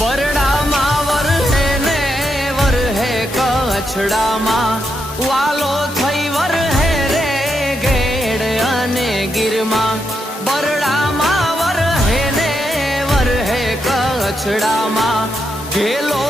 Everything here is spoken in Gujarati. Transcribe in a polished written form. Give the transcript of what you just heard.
બરડામાં વરહે ને વરહે કચ્છડામાં વાલો થઈ વરહે રે ગેડ અને ગીરમાં બરડામાં વરહે ને વરહે કચ્છડામાં ઘેલો